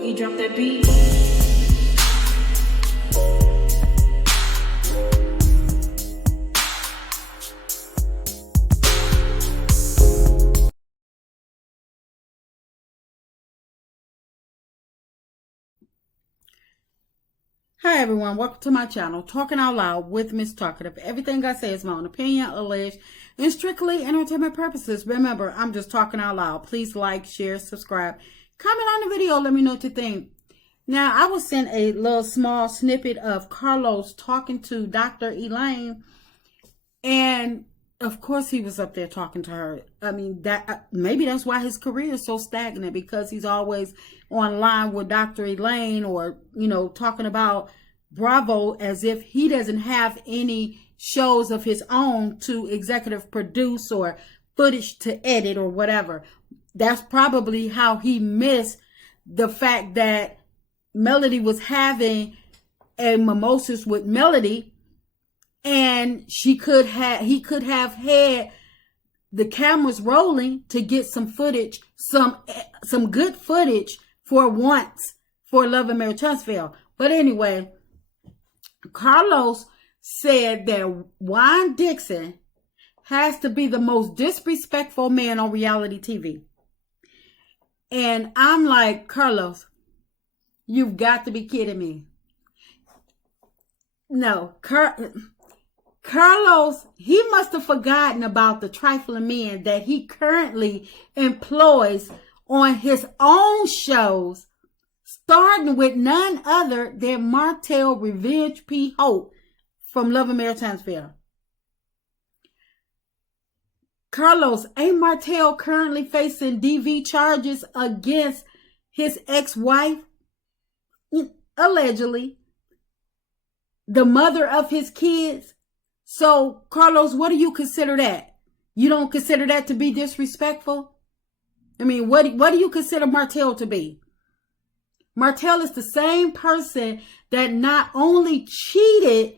Boogie, drop that beat. Hi everyone, welcome to my channel, Talking Out Loud with Miss Talkative. Everything I say is my own opinion, alleged, and strictly entertainment purposes. Remember, I'm just talking out loud. Please like, share, subscribe, comment on the video, let me know what you think. Now, I was sent a little small snippet of Carlos talking to Dr. Elaine, and of course he was up there talking to her. I mean, that maybe that's why his career is so stagnant, because he's always online with Dr. Elaine, or, you know, talking about Bravo as if he doesn't have any shows of his own to executive produce or footage to edit or whatever. That's probably how he missed the fact that Melody was having a mimosas with Melody, and he could have had the cameras rolling to get some footage, some good footage for once for Love and Marriage Huntsville. But anyway, Carlos said that Juan Dixon has to be the most disrespectful man on reality TV. And I'm like, Carlos, you've got to be kidding me. No, Carlos, he must have forgotten about the trifling men that he currently employs on his own shows, starting with none other than Martel Revenge P. Hope from Love and Marriage Huntsville. Carlos, ain't Martel currently facing DV charges against his ex-wife? Allegedly. The mother of his kids. So, Carlos, what do you consider that? You don't consider that to be disrespectful? I mean, what do you consider Martel to be? Martel is the same person that not only cheated,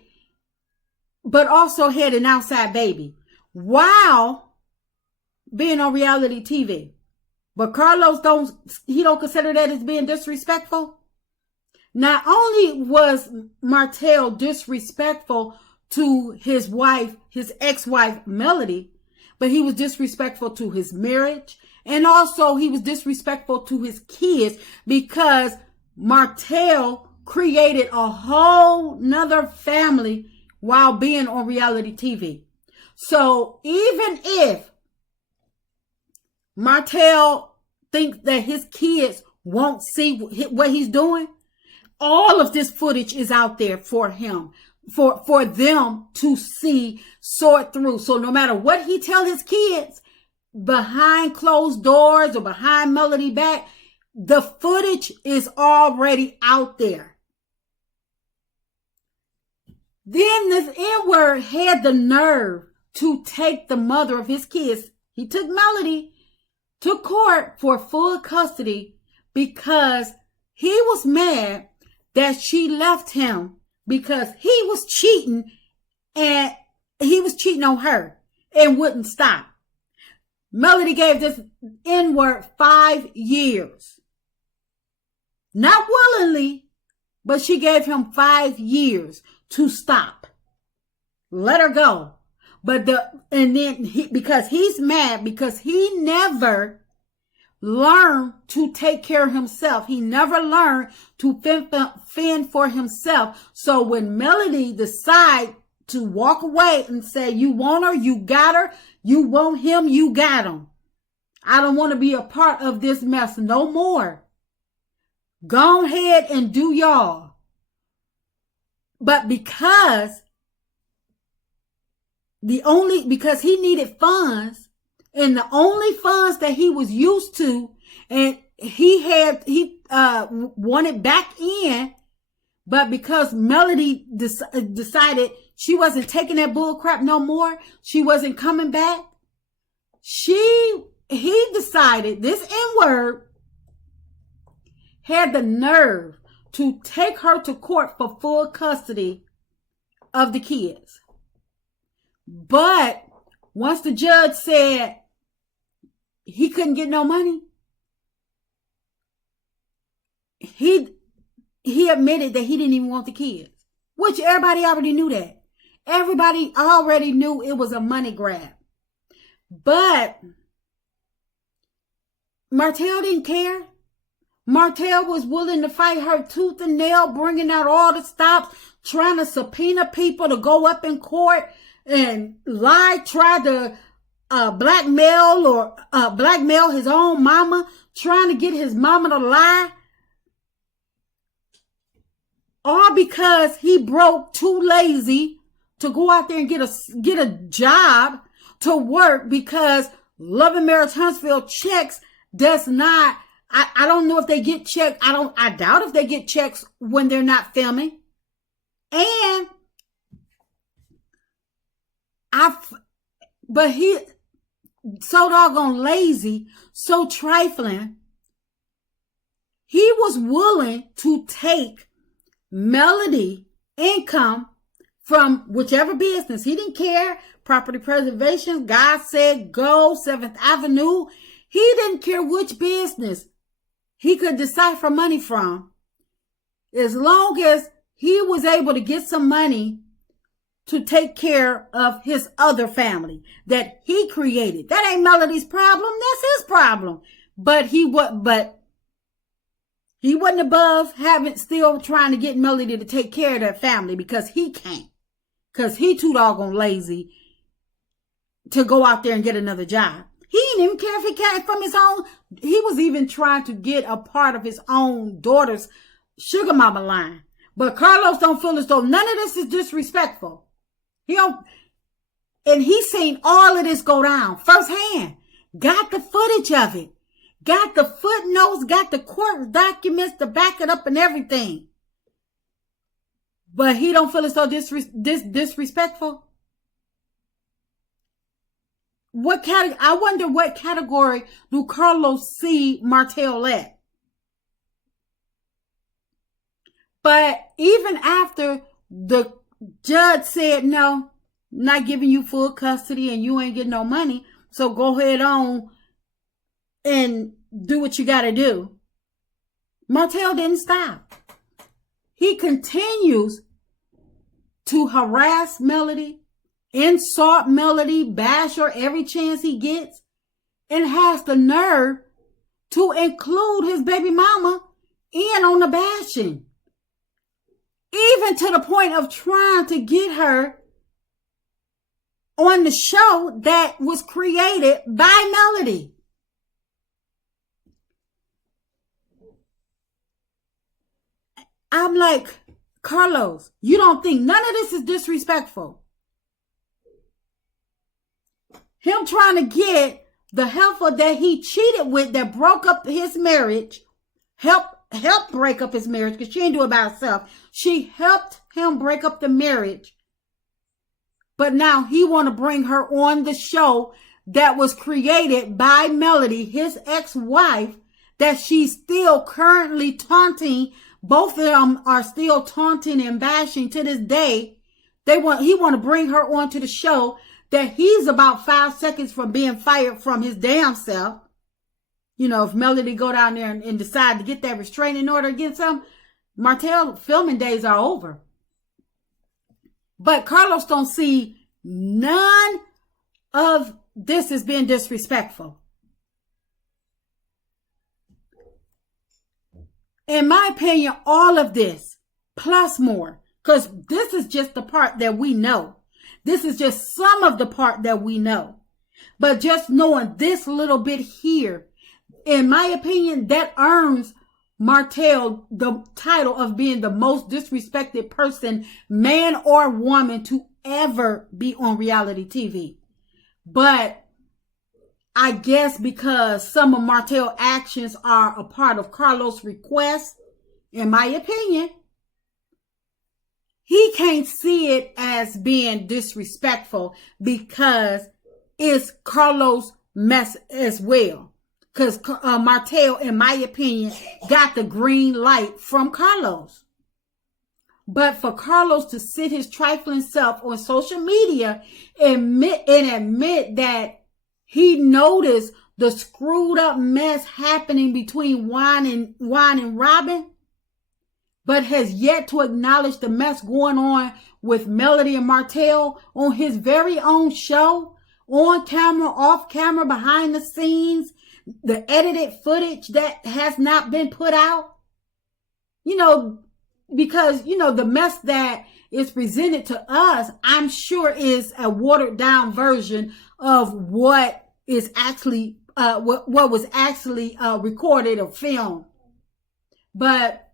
but also had an outside baby while being on reality TV. But Carlos don't consider that as being disrespectful? Not only was Martel disrespectful to his wife, his ex-wife, Melody, but he was disrespectful to his marriage. And also he was disrespectful to his kids, because Martel created a whole nother family while being on reality TV. So even if Martel thinks that his kids won't see what he's doing, all of this footage is out there for him, for them to see, sort through. So no matter what he tell his kids behind closed doors or behind Melody back, the footage is already out there. Then this N-word had the nerve to take the mother of his kids. He took Melody to court for full custody because he was mad that she left him, because he was cheating, and he was cheating on her and wouldn't stop. Melody gave this N-word 5 years. Not willingly, but she gave him 5 years to stop. Let her go. Because he's mad, because he never learned to take care of himself. He never learned to fend for himself. So when Melody decide to walk away and say, you want her, you got her, you want him, you got him. I don't want to be a part of this mess no more. Go ahead and do y'all. But because he needed funds, and the only funds that he was used to, and he wanted back in, but because Melody decided she wasn't taking that bull crap no more, she wasn't coming back, he decided, this N-word had the nerve to take her to court for full custody of the kids. But once the judge said he couldn't get no money, he admitted that he didn't even want the kids, which everybody already knew that. Everybody already knew it was a money grab. But Martel didn't care. Martel was willing to fight her tooth and nail, bringing out all the stops, trying to subpoena people to go up in court and lie, try to blackmail his own mama, trying to get his mama to lie. All because he broke, too lazy to go out there and get a job to work, because Love and Marriage Huntsville checks does not, I don't know if they get checked. I doubt if they get checks when they're not filming. And but he so doggone lazy, so trifling. He was willing to take Melody income from whichever business. He didn't care. Property preservation, God said go, 7th Avenue. He didn't care which business he could decipher money from, as long as he was able to get some money to take care of his other family that he created. That ain't Melody's problem. That's his problem. But he wasn't above still trying to get Melody to take care of that family, because he can't. Because he too doggone lazy to go out there and get another job. He didn't even care if he came from his own. He was even trying to get a part of his own daughter's sugar mama line. But Carlos don't feel as though none of this is disrespectful. And he's seen all of this go down firsthand. Got the footage of it. Got the footnotes, got the court documents to back it up and everything. But he don't feel as though disrespectful. I wonder what category do Carlos see Martel at? But even after the judge said, no, not giving you full custody and you ain't getting no money, so go ahead on and do what you got to do, Martel didn't stop. He continues to harass Melody, insult Melody, bash her every chance he gets, and has the nerve to include his baby mama in on the bashing. Even to the point of trying to get her on the show that was created by Melody. I'm like, Carlos, you don't think none of this is disrespectful? Him trying to get the heifer that he cheated with, that broke up his marriage, helped break up his marriage, because she didn't do it by herself. She helped him break up the marriage. But now he want to bring her on the show that was created by Melody, his ex-wife, that she's still currently taunting. Both of them are still taunting and bashing to this day. He want to bring her onto the show that he's about 5 seconds from being fired from his damn self. If Melody go down there and decide to get that restraining order against him, Martel filming days are over. But Carlos don't see none of this as being disrespectful. In my opinion, all of this, plus more, because this is just the part that we know. This is just some of the part that we know. But just knowing this little bit here, in my opinion, that earns Martel the title of being the most disrespected person, man or woman, to ever be on reality TV. But I guess because some of Martel's actions are a part of Carlos' request, in my opinion, he can't see it as being disrespectful, because it's Carlos' mess as well. Because Martel, in my opinion, got the green light from Carlos. But for Carlos to sit his trifling self on social media and admit that he noticed the screwed up mess happening between Juan and Robin, but has yet to acknowledge the mess going on with Melody and Martel on his very own show, on camera, off camera, behind the scenes, the edited footage that has not been put out. Because, the mess that is presented to us, I'm sure is a watered down version of what is actually, what was actually recorded or filmed. But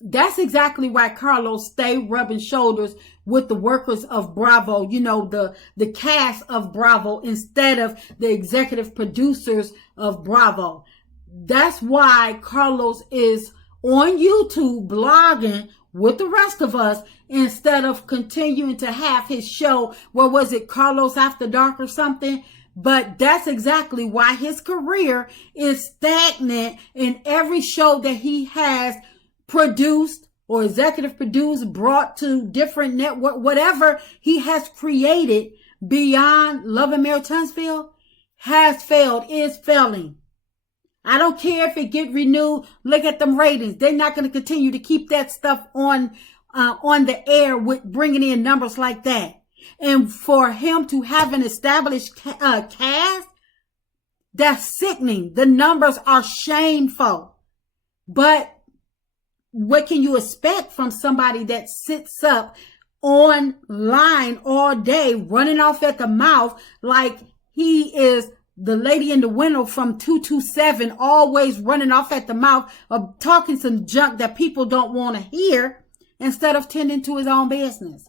that's exactly why Carlos stayed rubbing shoulders with the workers of Bravo, the cast of Bravo, instead of the executive producers of Bravo. That's why Carlos is on YouTube blogging with the rest of us instead of continuing to have his show. What was it, Carlos After Dark or something? But that's exactly why his career is stagnant in every show that he has produced or executive produced, brought to different network, whatever he has created beyond Love and Marriage Huntsville has failed, is failing. I don't care if it get renewed. Look at them ratings. They're not going to continue to keep that stuff on the air with bringing in numbers like that. And for him to have an established cast, that's sickening. The numbers are shameful. But what can you expect from somebody that sits up online all day, running off at the mouth like he is the lady in the window from 227, always running off at the mouth of talking some junk that people don't want to hear instead of tending to his own business?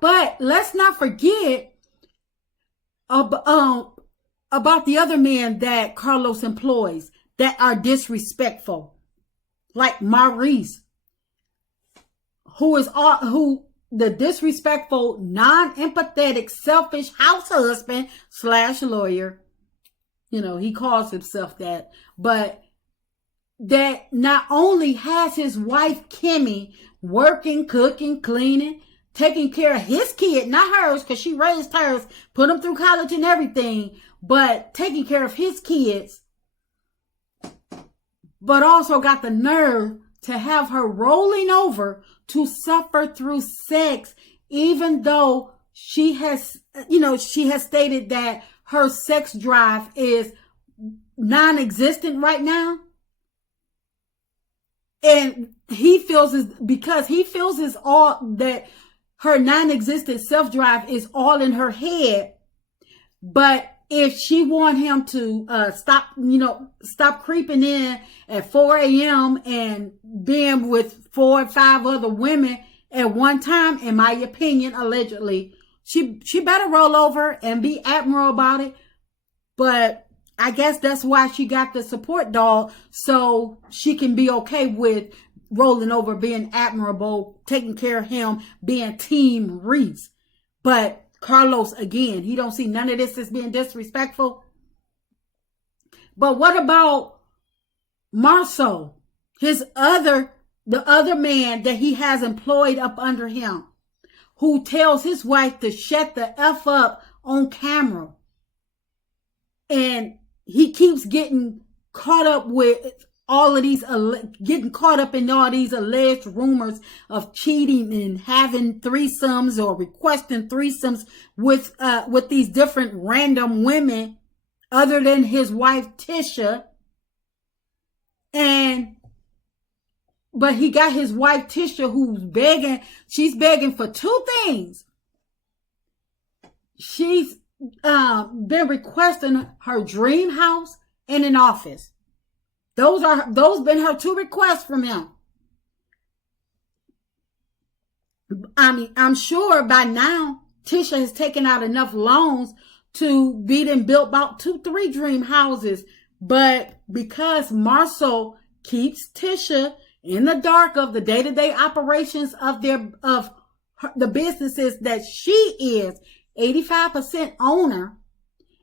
But let's not forget about the other men that Carlos employs that are disrespectful, like Maurice, who the disrespectful, non-empathetic, selfish house husband / lawyer. He calls himself that, but that not only has his wife Kimmy working, cooking, cleaning, taking care of his kid, not hers, because she raised hers, put them through college and everything, but taking care of his kids, but also got the nerve to have her rolling over to suffer through sex, even though she has stated that her sex drive is non-existent right now. And he feels all that her non-existent self-drive is all in her head. But if she want him to stop creeping in at 4 a.m. and being with 4 or 5 other women at one time, in my opinion, allegedly, she better roll over and be admirable about it. But I guess that's why she got the support dog, so she can be okay with rolling over, being admirable, taking care of him, being Team Reese. But Carlos, again, he don't see none of this as being disrespectful. But what about Marceau, the other man that he has employed up under him, who tells his wife to shut the F up on camera? And he keeps getting caught up with all of these, getting caught up in all these alleged rumors of cheating and having threesomes or requesting threesomes with these different random women other than his wife, Tisha. But he got his wife, Tisha, she's begging for 2 things. She's been requesting her dream house and an office. Those been her 2 requests from him. I mean, I'm sure by now Tisha has taken out enough loans to be then built about 2-3 dream houses. But because Marceau keeps Tisha in the dark of the day-to-day operations of the businesses that she is 85% owner,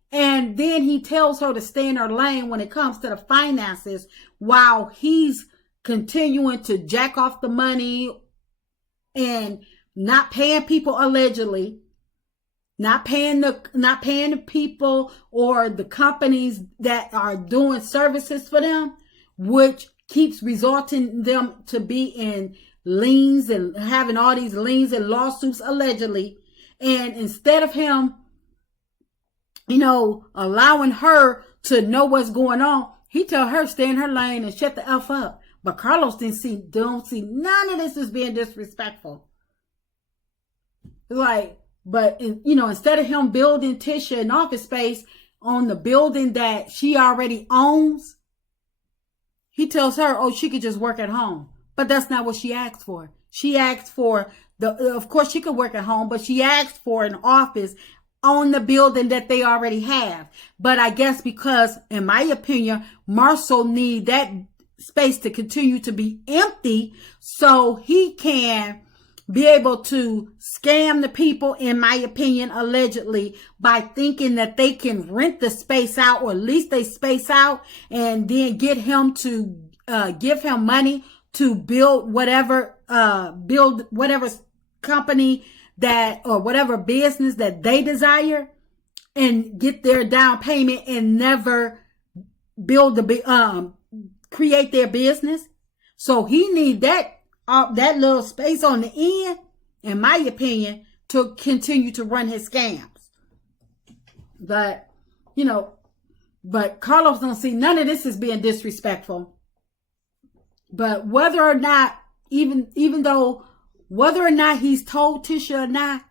and then he tells her to stay in her lane when it comes to the finances, while he's continuing to jack off the money and not paying people, allegedly, not paying the people or the companies that are doing services for them, which keeps resorting them to be in liens and having all these liens and lawsuits allegedly. And instead of him, allowing her to know what's going on, he tell her stay in her lane and shut the F up. But Carlos don't see none of this as being disrespectful. But instead of him building Tisha an office space on the building that she already owns, he tells her, she could just work at home. But that's not what she asked for. She asked for of course she could work at home, but she asked for an office on the building that they already have. But I guess because, in my opinion, Marcel need that space to continue to be empty so he can be able to scam the people, in my opinion, allegedly, by thinking that they can rent the space out, or at least they space out, and then get him to give him money to build whatever company that, or whatever business that they desire, and get their down payment and never create their business. So he need that little space on the end, in my opinion, to continue to run his scams. But Carlos don't see none of this as being disrespectful. But whether or not, whether or not he's told Tisha or not,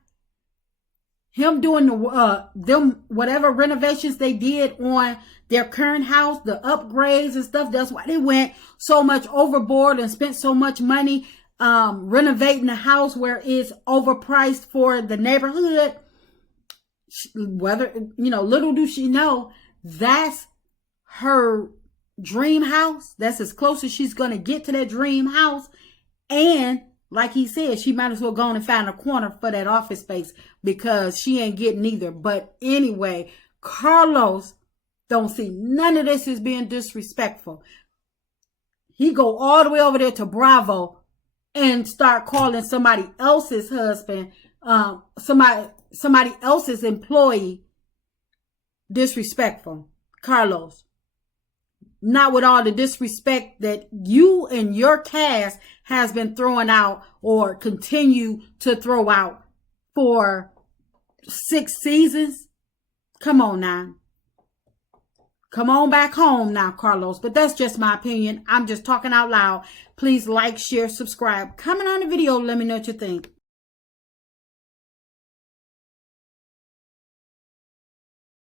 him doing them whatever renovations they did on their current house, the upgrades and stuff, that's why they went so much overboard and spent so much money renovating the house where it's overpriced for the neighborhood. Whether, little do she know, that's her dream house. That's as close as she's going to get to that dream house. And like he said, she might as well go on and find a corner for that office space, because she ain't getting either. But anyway, Carlos don't see none of this as being disrespectful. He go all the way over there to Bravo and start calling somebody else's husband, somebody else's employee disrespectful. Carlos, not with all the disrespect that you and your cast has been throwing out, or continue to throw out for 6 seasons. Come on now. Come on back home now, Carlos. But that's just my opinion. I'm just talking out loud. Please like, share, subscribe. Comment on the video. Let me know what you think.